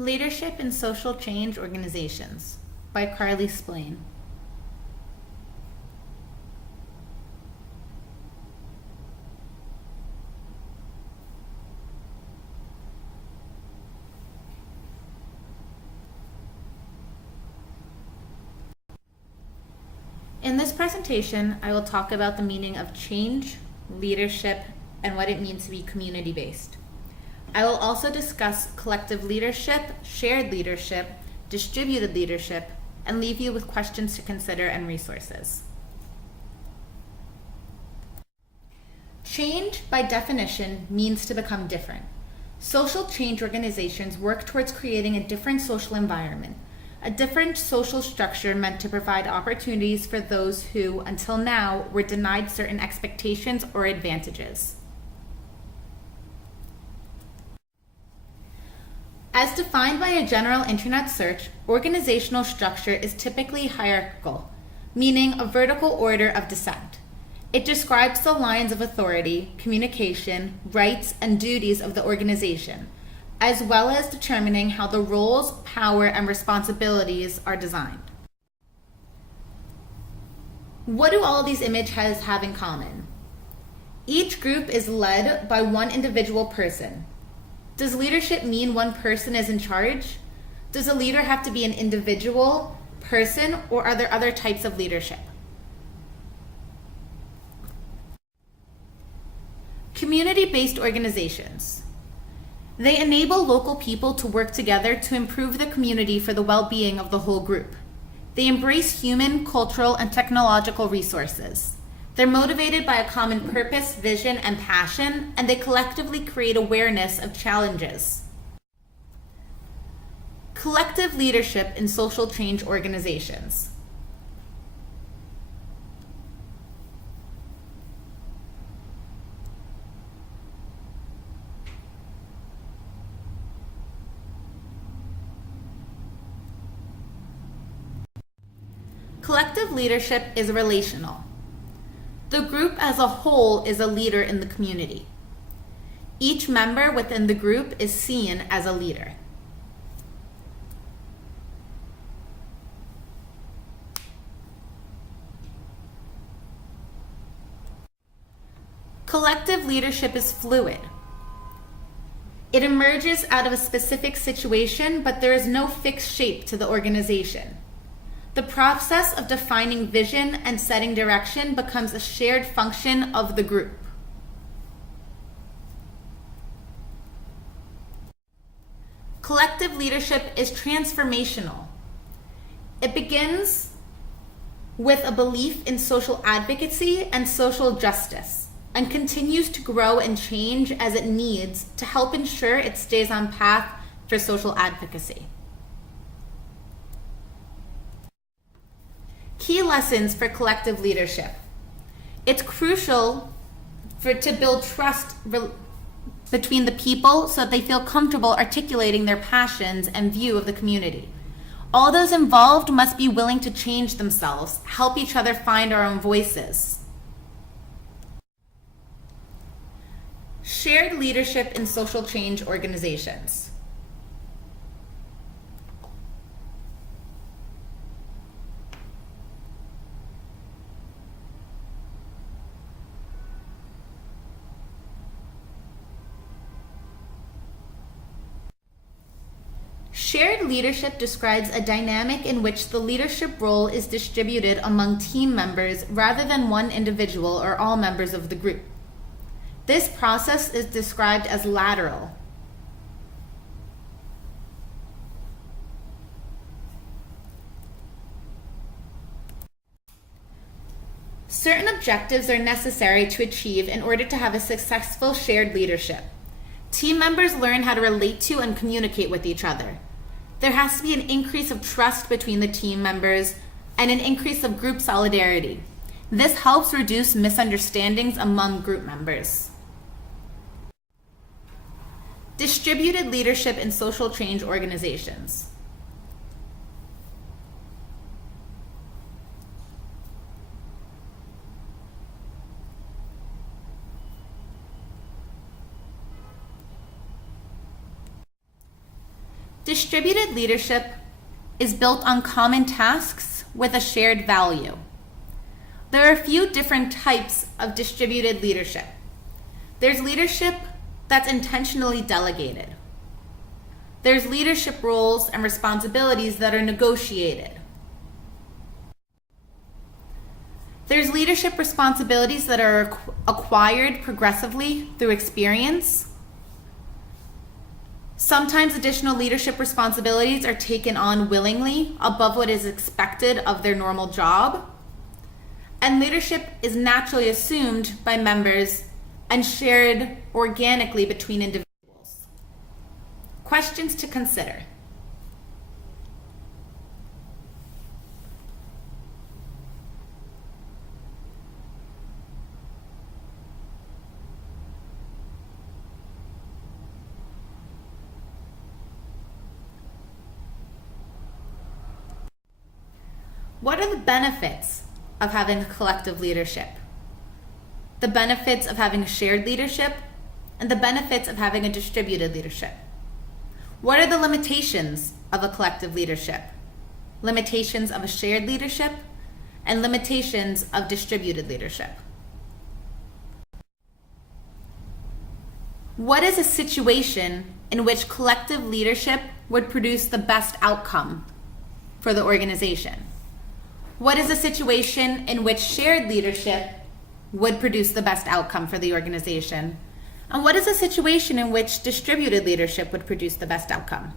Leadership in Social Change Organizations by Carly Splain. In this presentation, I will talk about the meaning of change, leadership, and what it means to be community-based. I will also discuss collective leadership, shared leadership, distributed leadership, and leave you with questions to consider and resources. Change, by definition, means to become different. Social change organizations work towards creating a different social environment, a different social structure meant to provide opportunities for those who, until now, were denied certain expectations or advantages. As defined by a general internet search, organizational structure is typically hierarchical, meaning a vertical order of descent. It describes the lines of authority, communication, rights, and duties of the organization, as well as determining how the roles, power, and responsibilities are designed. What do all these images have in common? Each group is led by one individual person. Does leadership mean one person is in charge? Does a leader have to be an individual person, or are there other types of leadership? Community-based organizations. They enable local people to work together to improve the community for the well-being of the whole group. They embrace human, cultural, and technological resources. They're motivated by a common purpose, vision, and passion, and they collectively create awareness of challenges. Collective leadership in social change organizations. Collective leadership is relational. The group as a whole is a leader in the community. Each member within the group is seen as a leader. Collective leadership is fluid. It emerges out of a specific situation, but there is no fixed shape to the organization. The process of defining vision and setting direction becomes a shared function of the group. Collective leadership is transformational. It begins with a belief in social advocacy and social justice, and continues to grow and change as it needs to help ensure it stays on path for social advocacy. Key lessons for collective leadership. It's crucial to build trust between the people so that they feel comfortable articulating their passions and view of the community. All those involved must be willing to change themselves, help each other find our own voices. Shared leadership in social change organizations. Shared leadership describes a dynamic in which the leadership role is distributed among team members rather than one individual or all members of the group. This process is described as lateral. Certain objectives are necessary to achieve in order to have a successful shared leadership. Team members learn how to relate to and communicate with each other. There has to be an increase of trust between the team members and an increase of group solidarity. This helps reduce misunderstandings among group members. Distributed leadership in social change organizations. Distributed leadership is built on common tasks with a shared value. There are a few different types of distributed leadership. There's leadership that's intentionally delegated. There's leadership roles and responsibilities that are negotiated. There's leadership responsibilities that are acquired progressively through experience. Sometimes additional leadership responsibilities are taken on willingly above what is expected of their normal job. And leadership is naturally assumed by members and shared organically between individuals. Questions to consider. What are the benefits of having a collective leadership? The benefits of having a shared leadership and the benefits of having a distributed leadership. What are the limitations of a collective leadership? Limitations of a shared leadership and limitations of distributed leadership. What is a situation in which collective leadership would produce the best outcome for the organization? What is a situation in which shared leadership would produce the best outcome for the organization? And what is a situation in which distributed leadership would produce the best outcome?